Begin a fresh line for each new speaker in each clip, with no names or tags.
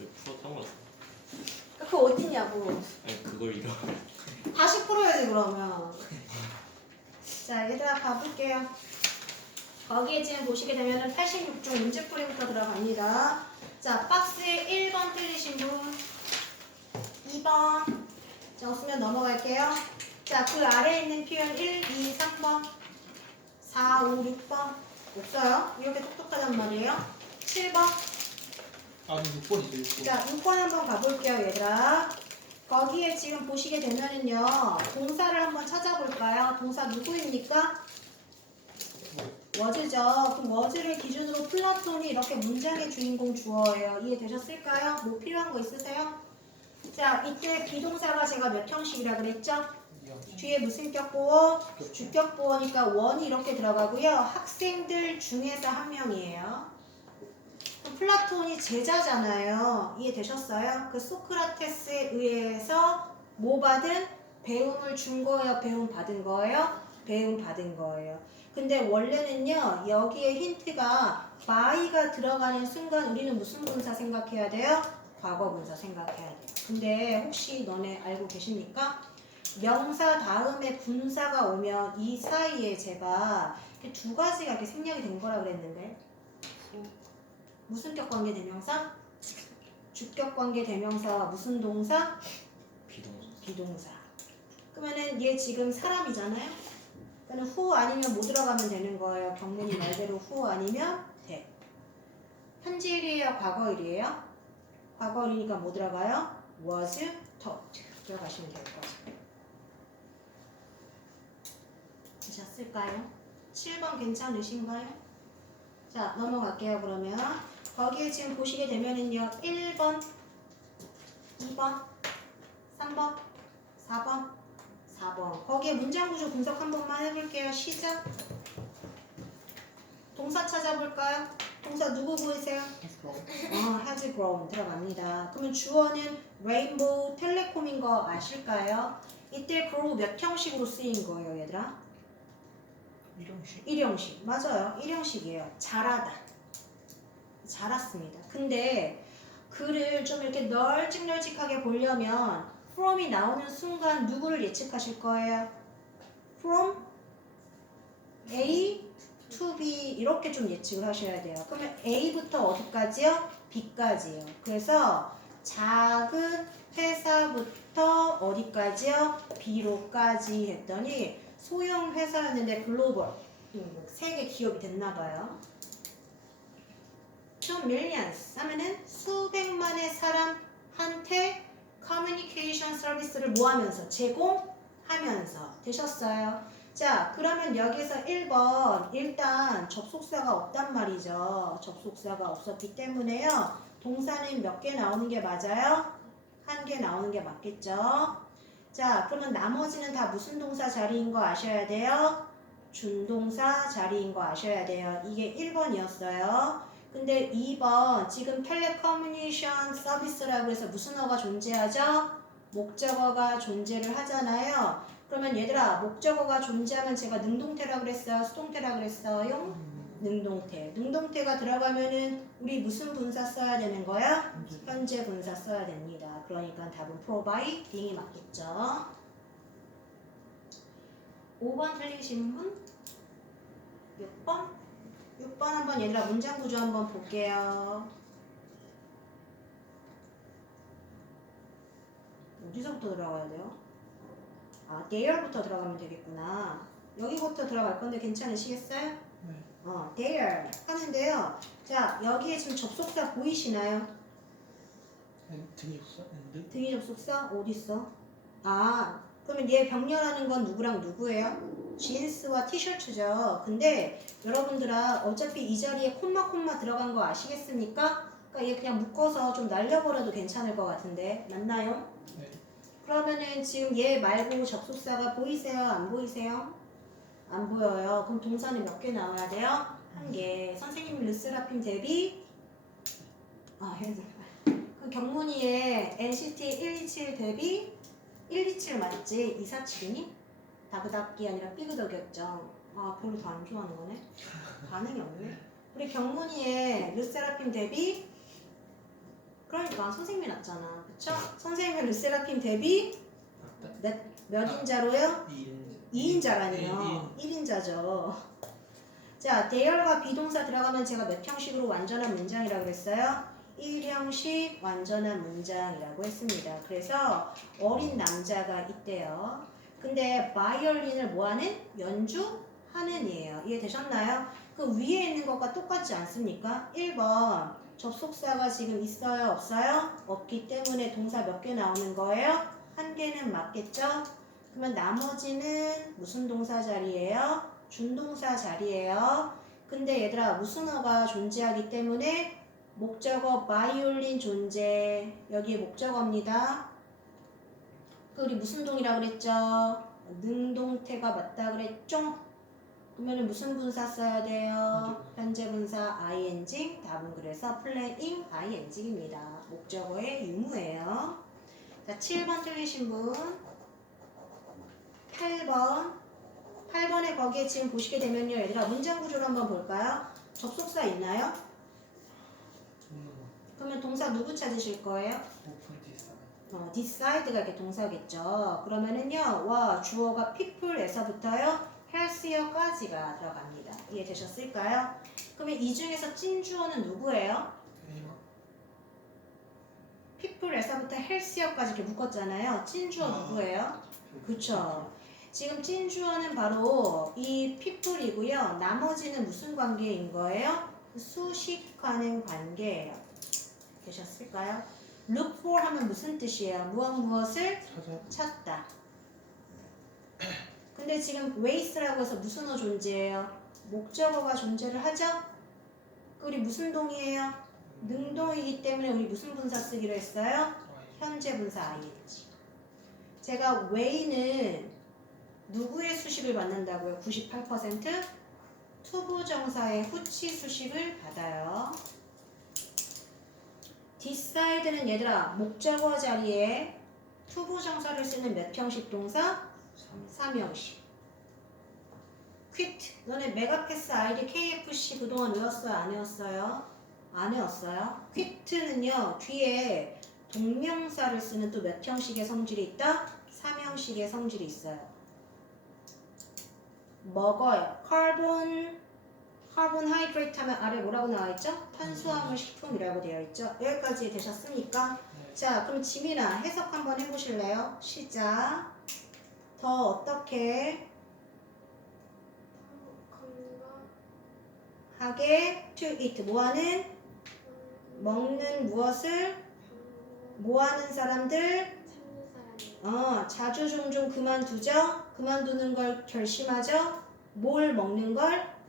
왜 풀었던 거 같아?
그거 어딨냐고.
아니 그걸 잃어.
다시 풀어야지 그러면. 자 얘들아 가볼게요. 거기에 지금 보시게 되면은 86종 문제 풀이부터 들어갑니다. 자 박스에 1번 틀리신 분, 2번. 자 없으면 넘어갈게요. 자 그 아래에 있는 표현 1, 2, 3번, 4, 5, 6번 없어요. 이렇게 똑똑하단 말이에요. 7번.
아 6번이죠 6번
자, 6번 한번 가볼게요, 얘들아. 거기에 지금 보시게 되면은요, 동사를 한번 찾아볼까요? 동사 누구입니까? 워즈죠. 그럼 워즈를 기준으로 플라톤이 이렇게 문장의 주인공 주어예요. 이해되셨을까요? 뭐 필요한 거 있으세요? 자, 이때 비동사가 제가 몇 형식이라 그랬죠? 뒤에 무슨 격보어? 주격보어니까 원이 이렇게 들어가고요. 학생들 중에서 한 명이에요. 플라톤이 제자잖아요. 이해되셨어요? 그 소크라테스에 의해서 뭐 받은? 배움을 준 거예요? 배움 받은 거예요? 배움 받은 거예요. 근데 원래는요, 여기에 힌트가 by가 들어가는 순간 우리는 무슨 분사 생각해야 돼요? 과거 분사 생각해야 돼요. 근데 혹시 너네 알고 계십니까? 명사 다음에 분사가 오면 이 사이에 제가 두 가지가 이렇게 생략이 된 거라 그랬는데 무슨 격 관계 대명사? 주격 관계 대명사와 무슨 동사?
비동사.
비동사. 그러면은 얘 지금 사람이잖아요. 그러면 후 아니면 뭐 들어가면 되는 거예요. 경문이 말대로 후 아니면 돼. 현재일이에요, 과거일이에요? 과거일이니까 뭐 들어가요? was taught 들어가시면 될 거죠. 되셨을까요? 7번 괜찮으신가요? 자 넘어갈게요 그러면 거기에 지금 보시게 되면은요 1번 2번 3번 4번 4번 거기에 문장 구조 분석 한 번만 해볼게요 시작 동사 찾아볼까요? 동사 누구 보이세요? 어, has grown 들어갑니다. 그러면 주어는 레인보우 텔레콤인 거 아실까요? 이때 grow 몇 형식으로 쓰인 거예요, 얘들아?
일형식
일형식. 맞아요. 일형식이에요. 자라다. 자랐습니다. 근데 글을 좀 이렇게 널찍널찍하게 보려면 from이 나오는 순간 누구를 예측하실 거예요? from A to B 이렇게 좀 예측을 하셔야 돼요. 그러면 A부터 어디까지요? B까지요. 그래서 작은 회사부터 어디까지요? B로까지 했더니 소형 회사였는데 글로벌 음, 세계 기업이 됐나 봐요. To millions 하면은 수백만의 사람한테 커뮤니케이션 서비스를 뭐 하면서 제공하면서 되셨어요. 자, 그러면 여기서 1번 일단 접속사가 없단 말이죠. 접속사가 없었기 때문에요. 동사는 몇 개 나오는 게 맞아요? 한 개 나오는 게 맞겠죠? 자, 그러면 나머지는 다 무슨 동사 자리인 거 아셔야 돼요? 준동사 자리인 거 아셔야 돼요. 이게 1번이었어요. 근데 2번 지금 텔레커뮤니케이션 서비스라고 해서 무슨 어가 존재하죠? 목적어가 존재를 하잖아요. 그러면 얘들아 목적어가 존재하면 제가 능동태라고 그랬어요? 수동태라고 그랬어요? 능동태. 능동태가 들어가면은 우리 무슨 분사 써야 되는 거야? 현재 분사 써야 됩니다. 그러니까 답은 providing이 맞겠죠. 5번 틀리신 분? 6번? 6번 한번 얘들아 문장 구조 한번 볼게요. 어디서부터 들어가야 돼요? 아, there부터 들어가면 되겠구나. 여기부터 들어갈 건데 괜찮으시겠어요?
네.
어, there 하는데요. 자, 여기에 지금 접속사 보이시나요?
등이었어? 엔드?
등이 접속사 어디 있어? 아, 그러면 얘 병렬하는 건 누구랑 누구예요? 진스와 티셔츠죠. 근데 여러분들아 어차피 이 자리에 콤마 콤마 들어간 거 아시겠습니까? 그러니까 얘 그냥 묶어서 좀 날려버려도 괜찮을 것 같은데 맞나요?
네.
그러면은 지금 얘 말고 접속사가 보이세요? 안 보이세요? 안 보여요. 그럼 동사는 몇 개 나와야 돼요? 한 개. 선생님 르스라핌 대비 아, 해야지. 그 경문이의 NCT 127 대비 127 맞지? 247이니? 다그닥기 아니라 삐그덕이었죠. 아, 별로 더 안 좋아하는 거네. 반응이 없네. 우리 경문이의 르세라핌 대비 그러니까 선생님이 낫잖아. 그쵸? 선생님은 르세라핌 대비 몇, 몇 인자로요?
2인
2인자 라니요. 1인자죠. 자, 대열과 비동사 들어가면 제가 몇 형식으로 완전한 문장이라고 그랬어요? 1형식 완전한 문장이라고 했습니다. 그래서 어린 남자가 있대요. 근데 바이올린을 뭐하는? 연주하는 이에요. 이해되셨나요? 그 위에 있는 것과 똑같지 않습니까? 1번 접속사가 지금 있어요? 없어요? 없기 때문에 동사 몇 개 나오는 거예요? 한 개는 맞겠죠? 그러면 나머지는 무슨 동사 자리예요? 준동사 자리예요. 근데 얘들아 무슨 어가 존재하기 때문에 목적어 바이올린 존재 여기에 목적어입니다. 그 우리 무슨 동이라 그랬죠? 능동태가 맞다 그랬죠? 그러면 무슨 분사 써야 돼요? 현재 분사 ing 답은 그래서 플레잉 ing입니다. 목적어의 유무예요. 자 7번 틀리신 분 8번 8번에 거기에 지금 보시게 되면요 얘들아 문장 구조를 한번 볼까요? 접속사 있나요? 그러면 동사 누구 찾으실 거예요?
오픈 디스
어, decide가 이렇게 동사겠죠. 그러면은요, 와 주어가 people에서부터요, healthier까지가 들어갑니다. 이해되셨을까요? 그러면 이 중에서 찐 주어는 누구예요? people에서부터 healthier까지 이렇게 묶었잖아요. 찐 주어
아.
누구예요? 그쵸. 지금 찐 주어는 바로 이 people이고요. 나머지는 무슨 관계인 거예요? 수식 관행 관계예요. 되셨을까요? Look for 하면 무슨 뜻이에요? 무엇 무엇을
찾아
찾다. 근데 지금 waste라고 해서 무슨 어 존재해요? 목적어가 존재를 하죠? 그 우리 무슨 동이에요? 능동이기 때문에 우리 무슨 분사 쓰기로 했어요? 현재 분사 ing. 제가 way는 누구의 수식을 받는다고요? 98% 투부정사의 후치 수식을 받아요. Decide는 얘들아 목적어 자리에 투부정사를 쓰는 몇 형식 동사? 3형식. quit 너네 메가패스 아이디 KFC 그동안 외웠어요? 안 외웠어요? 안 외웠어요? quit는요 뒤에 동명사를 쓰는 또 몇 형식의 성질이 있다? 3형식의 성질이 있어요. 먹어요. 카본 카본하이드레이트 하면 아래 뭐라고 나와 있죠? 탄수화물 식품이라고 되어 있죠. 여기까지 되셨습니까? 자, 그럼 지민아 해석 한번 해보실래요? 시작. 더 어떻게 하게 to eat 뭐하는 먹는 무엇을 뭐하는 사람들 어 자주 종종 그만두죠. 그만두는 걸 결심하죠. 뭘 먹는 걸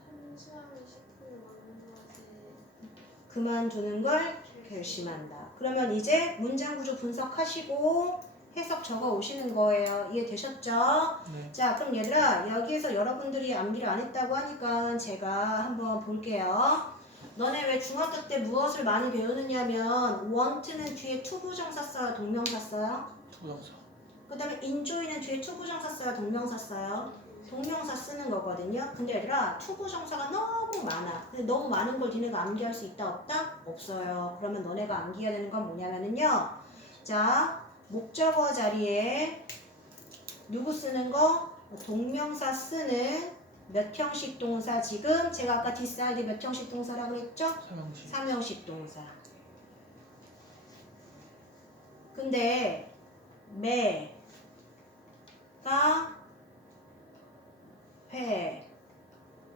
그만두는 걸 결심한다. 그러면 이제 문장 구조 분석하시고 해석 적어 오시는 거예요. 이해되셨죠?
네.
자, 그럼 얘들아, 여기에서 여러분들이 암기를 안 했다고 하니까 제가 한번 볼게요. 너네 왜 중학교 때 무엇을 많이 배우느냐면 want는 뒤에 투부정사 써요, 동명사 써요?
투부정사
그 다음에 enjoy는 뒤에 투부정사 써요, 동명사 써요? 동명사 쓰는 거거든요. 근데 얘들아, 투부정사가 너무 많아. 근데 너무 많은 걸 니네가 암기할 수 있다, 없다? 없어요. 그러면 너네가 암기해야 되는 건 뭐냐면은요. 자, 목적어 자리에 누구 쓰는 거? 동명사 쓰는 몇 형식 동사 지금 제가 아까 decide 몇 형식 동사라고 했죠?
삼형식
삼형식 동사. 근데 매가 회,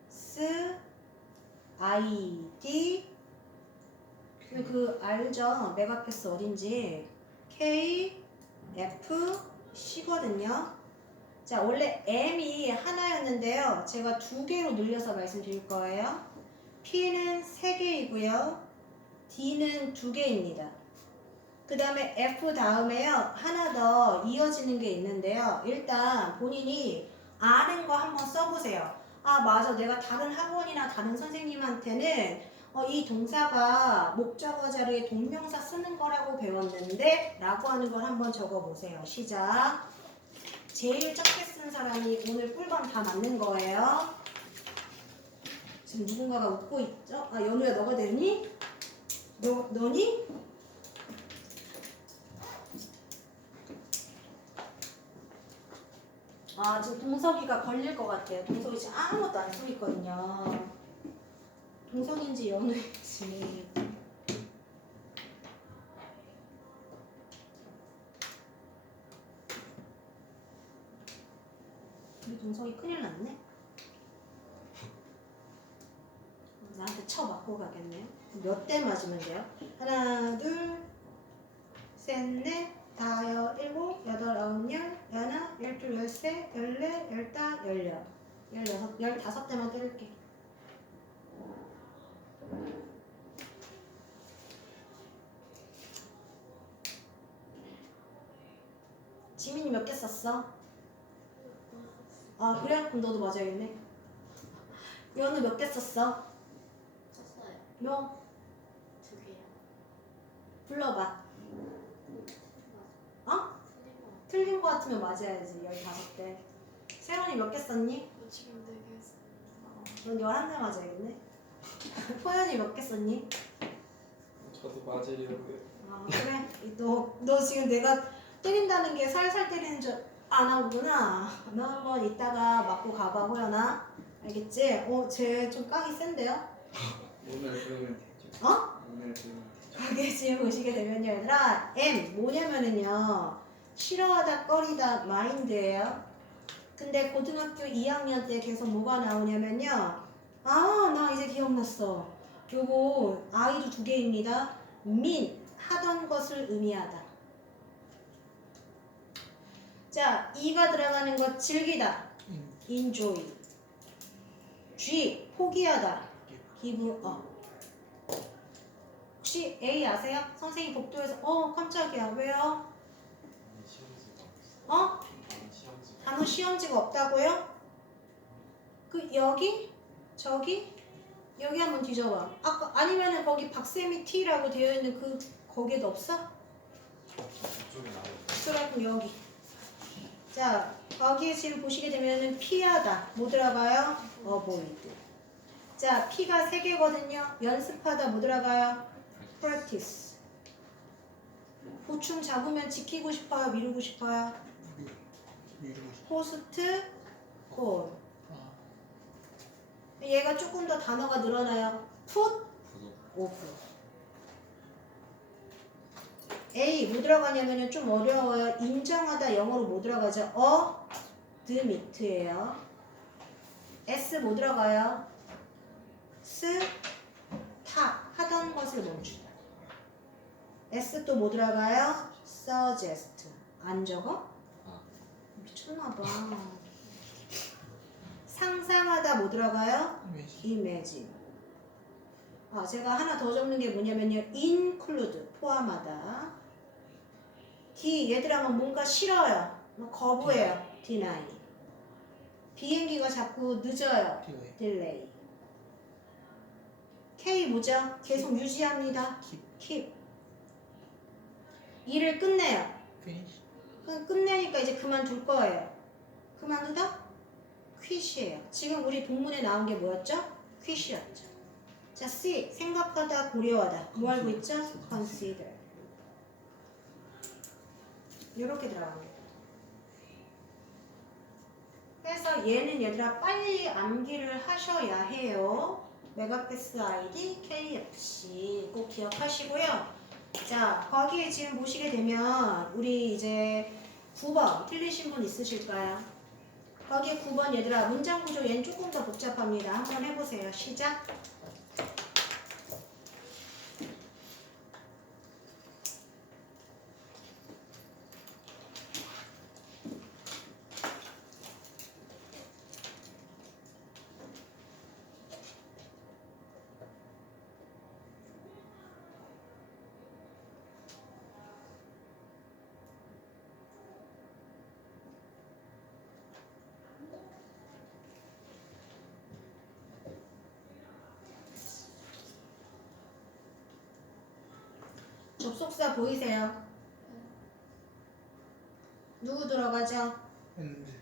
스, 아이디 그, 그 알죠? 메가패스 어딘지 K, F, C거든요. 자 원래 M이 하나였는데요. 제가 두 개로 늘려서 말씀드릴 거예요. P는 세 개이고요. D는 두 개입니다. 그 다음에 F 다음에요. 하나 더 이어지는 게 있는데요. 일단 본인이 아는 거 한번 써보세요. 아, 맞아. 내가 다른 학원이나 다른 선생님한테는 어, 이 동사가 목적어 자리에 동명사 쓰는 거라고 배웠는데 라고 하는 걸 한번 적어보세요. 시작. 제일 적게 쓴 사람이 오늘 꿀밤 다 맞는 거예요. 지금 누군가가 웃고 있죠? 아, 연우야, 너가 되니? 너, 너니? 아 지금 동석이가 걸릴 것 같아요. 동석이 지금 아무것도 안 쓰고 있거든요. 동석인지 연우인지. 우리 동석이 큰일 났네. 나한테 쳐 맞고 가겠네요. 몇 대 맞으면 돼요? 하나, 둘, 셋, 넷, 다여, 일곱, 여덟, 아홉, 열, 열하나, 열셋, 열넷, 열다, 열여, 열여섯, 열다섯 대만 때릴게. 지민이 몇 개 썼어? 아 그래? 그럼 너도 맞아야겠네. 연우 몇 개 썼어?
썼어요. 너두 개요.
불러봐. 어?
틀린 거.
같으면 맞아야지. 15대. 세론이 몇 개 썼니?
뭐 지금.
어, 넌 11대 맞아야겠네. 포연이 몇 개 썼니?
저도 맞으려고요.
아, 그래. 너, 너 지금 내가 때린다는 게 살살 때리는 줄 아나보구나. 너 한번 이따가 맞고 가봐, 호연아. 알겠지? 어, 쟤좀 깡이 센데요?
오늘 배우면 되죠.
어?
오늘 배우면 되죠.
여기 지금 보시게 되면요, 얘들아. M, 뭐냐면은요, 싫어하다, 꺼리다, 마인드예요. 근데 고등학교 2학년 때 계속 뭐가 나오냐면요. 아, 나 이제 기억났어. 요거 아이도 두 개입니다. 민, 하던 것을 의미하다. 자, 이가 들어가는 것 즐기다. enjoy. G, 포기하다. give up. 혹시 A 아세요? 선생님 복도에서 어 깜짝이야 왜요?
시험지가 없어.
어?
다른
단어 시험지가 없다고요? 그 여기? 저기? 여기 한번 뒤져봐 아까 아니면은 거기 박세미 T라고 되어 있는 그 거기에도 없어? 그래 그럼 여기 자 거기에 지금 보시게 되면은 피하다 뭐 들어가요? avoid 자 P가 세 개거든요 연습하다 뭐 들어가요? practice 보충 잡으면 지키고 싶어요 미루고 싶어요 호스트 콜 얘가 조금 더 단어가 늘어나요
구독.
오프 A 뭐 들어가냐면은 좀 어려워요 인정하다 영어로 뭐 들어가죠? 어? 드 미트예요 S 뭐 들어가요? 스, 타 하던 것을 멈추다 S 또 뭐 들어가요? suggest 안 적어?
아.
미쳤나봐 상상하다 뭐 들어가요? imagine. 아, 제가 하나 더 적는 게 뭐냐면요. include, 포함하다. D, 얘들하고 뭔가 싫어요. 뭐 거부해요. deny. 비행기가 자꾸 늦어요. delay. K 뭐죠? 계속 유지합니다. keep. 일을 끝내요. 이제 그만둘 거예요. 그만두다? quit이에요. 지금 우리 본문에 나온 게 뭐였죠? quit이었죠. 자, C. 생각하다, 고려하다. 뭐 알고 있죠? consider. 이렇게 들어갑니다. 그래서 얘는 얘들아 빨리 암기를 하셔야 해요. 메가패스 아이디 KFC 꼭 기억하시고요. 자, 거기에 지금 보시게 되면 우리 이제 9번 틀리신 분 있으실까요? 거기에 9번 얘들아 문장 구조 얘는 조금 더 복잡합니다. 한번 해보세요. 시작. 접속사 보이세요? 누구 들어가죠?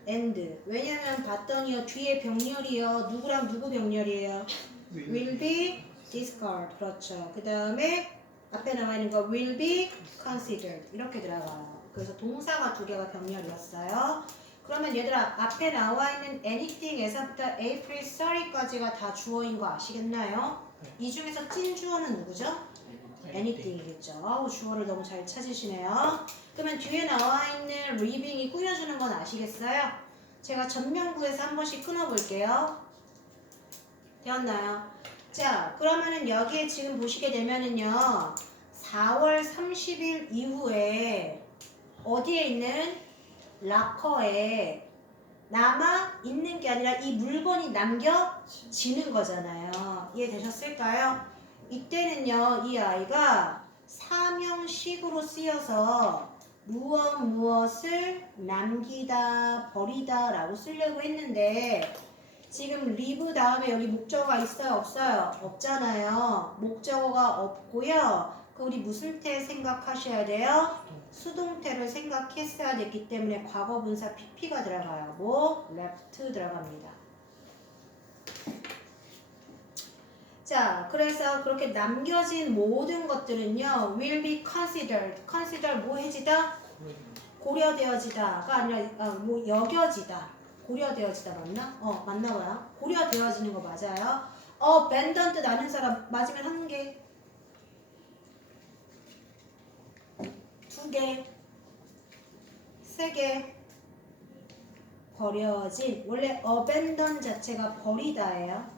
and. 왜냐면 봤더니요 뒤에 병렬이요 누구랑 누구 병렬이에요? will be discard 그렇죠. 그 다음에 앞에 나와 있는 거 will be considered 이렇게 들어가요. 그래서 동사가 두 개가 병렬이었어요. 그러면 얘들아 앞에 나와 있는 anything에서부터 April 30까지가 다 주어인 거 아시겠나요? 이 중에서 찐 주어는 누구죠? Anything이겠죠. 아우 주어를 너무 잘 찾으시네요. 그러면 뒤에 나와 있는 living이 꾸며주는 건 아시겠어요? 제가 전면부에서 한 번씩 끊어볼게요. 되었나요? 자, 그러면은 여기에 지금 보시게 되면은요, 4월 30일 이후에 어디에 있는 락커에 남아 있는 게 아니라 이 물건이 남겨지는 거잖아요. 이해되셨을까요? 이때는요, 이 아이가 사명식으로 쓰여서 무엇 무엇을 남기다 버리다 라고 쓰려고 했는데 지금 리브 다음에 여기 목적어가 있어요 없어요? 없잖아요. 목적어가 없고요. 그 우리 무슨 태 생각하셔야 돼요. 수동태를 생각했어야 됐기 때문에 과거 분사 pp가 들어가요. 뭐 left 들어갑니다 자 그래서 그렇게 남겨진 모든 것들은요 will be considered. consider 뭐 해지다? 고려되어지다가 아니라 아, 뭐 여겨지다. 고려되어지다 맞나? 어 맞나 봐요. 고려되어지는 거 맞아요? 어 밴던 뜻 아는 사람 맞으면 한 개. 두 개, 세 개, 버려진. 원래 abandon 자체가 버리다예요.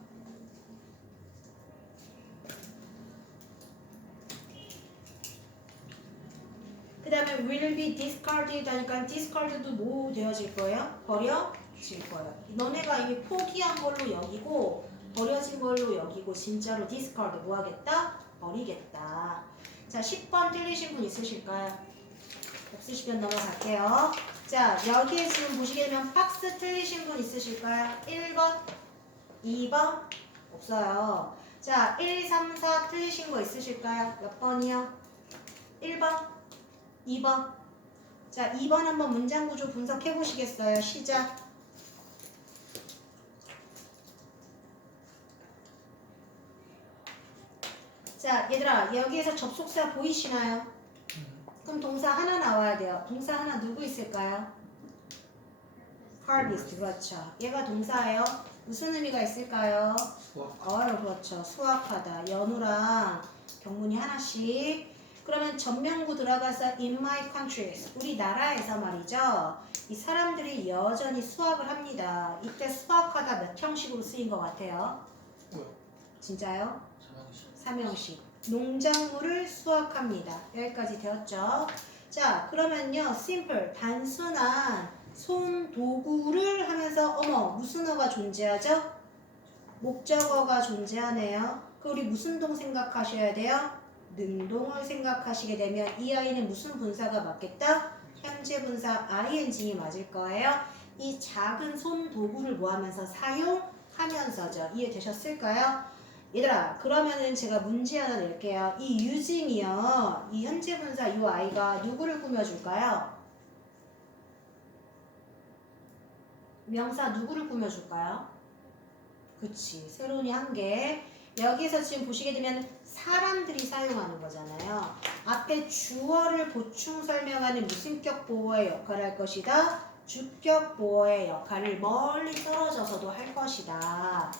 그 다음에 will be discarded 하니까 discard도 뭐 되어질 거예요? 버려질 거예요. 너네가 이미 포기한 걸로 여기고 버려진 걸로 여기고 진짜로 discard 뭐 하겠다? 버리겠다. 자, 10번 틀리신 분 있으실까요? 없으시면 넘어갈게요. 자, 여기에 지금 보시게 되면 박스 틀리신 분 있으실까요? 1번, 2번, 없어요. 자, 1, 3, 4 틀리신 거 있으실까요? 몇 번이요? 1번, 2번. 자, 2번 한번 문장 구조 분석해 보시겠어요? 시작. 자, 얘들아, 여기에서 접속사 보이시나요? 그럼 동사 하나 나와야 돼요. 동사 하나 누구 있을까요? harvest, 그렇죠. 얘가 동사예요. 무슨 의미가 있을까요?
수학
어, 그렇죠. 수확하다. 연우랑 경문이 하나씩. 그러면 전면구 들어가서 in my countries. 우리 나라에서 말이죠. 이 사람들이 여전히 수확을 합니다. 이때 수확하다 몇 형식으로 쓰인 것 같아요? 진짜요?
사명식
삼형식. 농작물을 수확합니다. 여기까지 되었죠? 자, 그러면요. simple, 단순한 손 도구를 하면서 어머, 무슨 어가 존재하죠? 목적어가 존재하네요. 그 우리 무슨 동 생각하셔야 돼요? 능동을 생각하시게 되면 이 아이는 무슨 분사가 맞겠다? 현재 분사 ing이 맞을 거예요. 이 작은 손 도구를 뭐하면서 사용하면서죠. 이해되셨을까요? 얘들아, 그러면은 제가 문제 하나 낼게요. 이 using이요. 이 현재 분사 이 아이가 누구를 꾸며줄까요? 명사 누구를 꾸며줄까요? 그치. 세론이 한 개. 여기서 지금 보시게 되면 사람들이 사용하는 거잖아요. 앞에 주어를 보충 설명하는 무슨격 보어의 역할을 할 것이다. 주격 보어의 역할을 멀리 떨어져서도 할 것이다.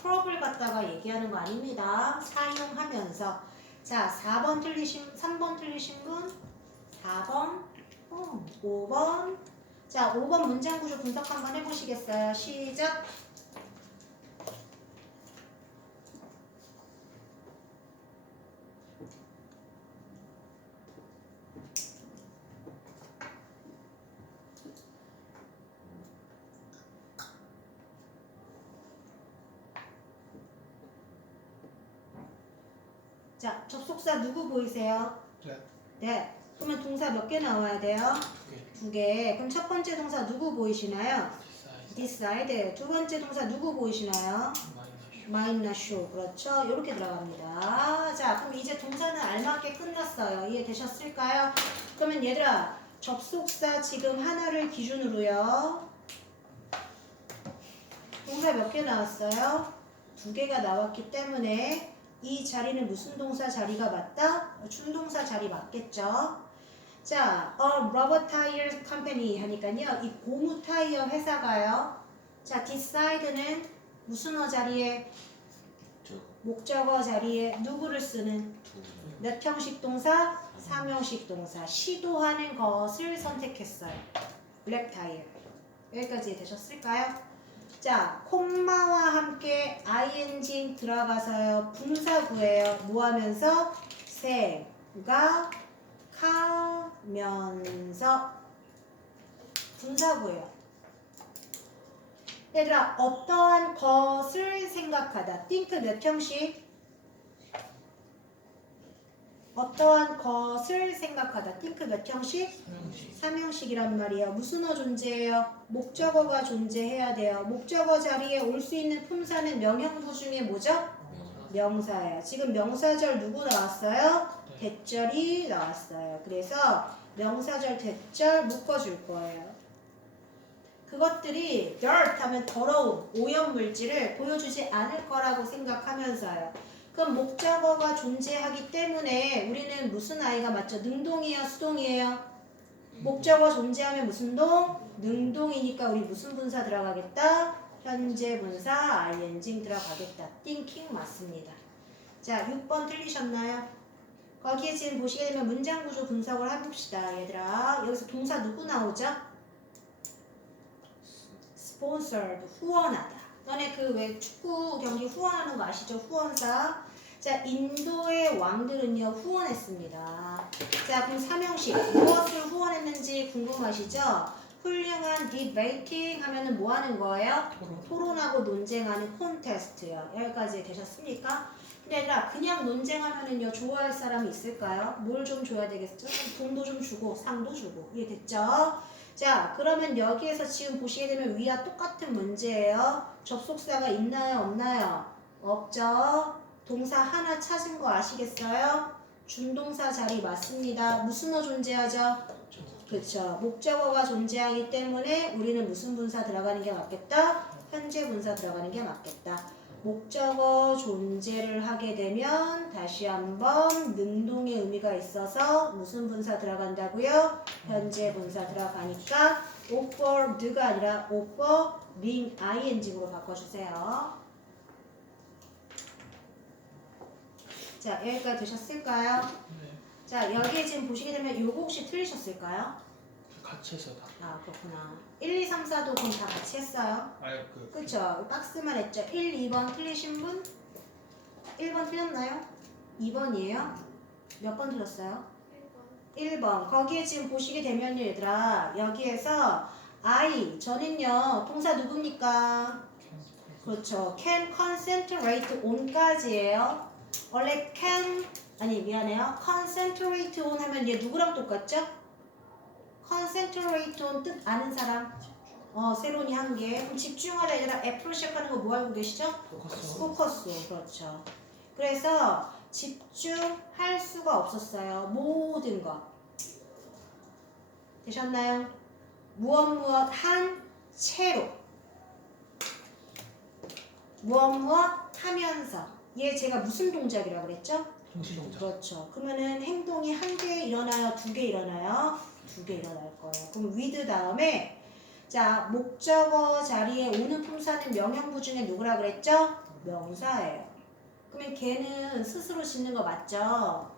크롭을 갖다가 얘기하는 거 아닙니다. 사용하면서. 자, 4번 틀리신, 3번 틀리신 분? 4번? 어, 5번? 자, 5번 문장 구조 분석 한번 해보시겠어요? 시작. 자, 접속사 누구 보이세요?
네.
네. 그러면 동사 몇 개 나와야 돼요? 두 개. 그럼 첫 번째 동사 누구 보이시나요? decide. 두 번째 동사 누구 보이시나요? show. 그렇죠. 이렇게 들어갑니다. 자, 그럼 이제 동사는 알맞게 끝났어요. 이해되셨을까요? 그러면 얘들아, 접속사 지금 하나를 기준으로요. 동사 몇 개 나왔어요? 두 개가 나왔기 때문에 이 자리는 무슨 동사 자리가 맞다? 준동사 자리 맞겠죠? 자, 어, rubber tire company 하니까요. 이 고무 타이어 회사가요. 자, decide는 무슨 어 자리에 목적어 자리에 누구를 쓰는 몇 형식 동사? 3형식 동사. 시도하는 것을 선택했어요. 블랙 타이어. 여기까지 되셨을까요? 자, 콤마와 함께 ing 들어가서요. 분사 구예요. 뭐 하면서? 생각 하면서 분사 구예요. 얘들아, 어떠한 것을 생각하다. think 몇 형식? 어떠한 것을 생각하다. think 몇 형식? 삼형식이란 말이에요. 무슨 어 존재해요? 목적어가 존재해야 돼요. 목적어 자리에 올 수 있는 품사는 명형부 중에 뭐죠? 명사예요. 지금 명사절 누구 나왔어요? 대절이 나왔어요. 그래서 명사절 대절 묶어줄 거예요. 그것들이 dirt 하면 더러움, 오염 물질을 보여주지 않을 거라고 생각하면서요. 그럼 목적어가 존재하기 때문에 우리는 무슨 아이가 맞죠? 능동이에요, 수동이에요? 목적어 존재하면 무슨 동? 능동이니까 우리 무슨 분사 들어가겠다? 현재 분사 ing 들어가겠다. thinking 맞습니다. 자, 6번 틀리셨나요? 거기에 지금 보시게 되면 문장 구조 분석을 해봅시다, 얘들아. 여기서 동사 누구 나오죠? sponsored, 후원하다. 너네 그 왜 축구 경기 후원하는 거 아시죠? 후원사. 자, 인도의 왕들은요, 후원했습니다. 자, 그럼 삼형식. 무엇을 후원했는지 궁금하시죠? 훌륭한 디베이팅 하면은 뭐 하는 거예요? 토론하고 논쟁하는 콘테스트요. 여기까지 되셨습니까? 근데 얘들아, 그냥 논쟁하면은요, 좋아할 사람이 있을까요? 뭘 좀 줘야 되겠죠? 돈도 좀 주고, 상도 주고. 이해됐죠? 자, 그러면 여기에서 지금 보시게 되면 위와 똑같은 문제예요. 접속사가 있나요? 없나요? 없죠? 동사 하나 찾은 거 아시겠어요? 준동사 자리 맞습니다. 무슨 어 존재하죠? 그렇죠. 목적어가 존재하기 때문에 우리는 무슨 분사 들어가는 게 맞겠다? 현재 분사 들어가는 게 맞겠다. 목적어 존재를 하게 되면 다시 한번 능동의 의미가 있어서 무슨 분사 들어간다고요? 현재 분사 들어가니까 offered가 아니라 offer being ing로 바꿔주세요. 자 여기까지 되셨을까요?
네.
자 여기에 지금 보시게 되면 요거 혹시 틀리셨을까요?
같이 해서 다.
아 그렇구나 1, 2, 3, 4도 그럼 다 같이 했어요
아예 그
그쵸 박스만 했죠 1, 2번 틀리신 분? 1번 틀렸나요? 2번이에요? 몇 번 틀렸어요?
1번
1번 거기에 지금 보시게 되면요 얘들아 여기에서 I 저는요 동사 누굽니까? 그렇죠 can concentrate on까지예요 원래 can 아니 미안해요 concentrate on 하면 얘 누구랑 똑같죠? On 뜻 아는 사람 어 세론이 한개 그럼 집중하다 얘들아 F로 시작하는 거 뭐 알고 계시죠?
포커스.
포커스 그렇죠 그래서 집중할 수가 없었어요 모든 것 되셨나요? 무엇 무엇 한 채로 무엇 무엇 하면서 얘 제가 무슨 동작이라고 그랬죠?
형식 동작.
그렇죠. 그러면은 행동이 한 개 일어나요, 두 개 일어나요, 두 개 일어날 거예요. 그럼 with 다음에 자 목적어 자리에 오는 품사는 명형부 중에 누구라 그랬죠? 명사예요. 그러면 걔는 스스로 짓는 거 맞죠?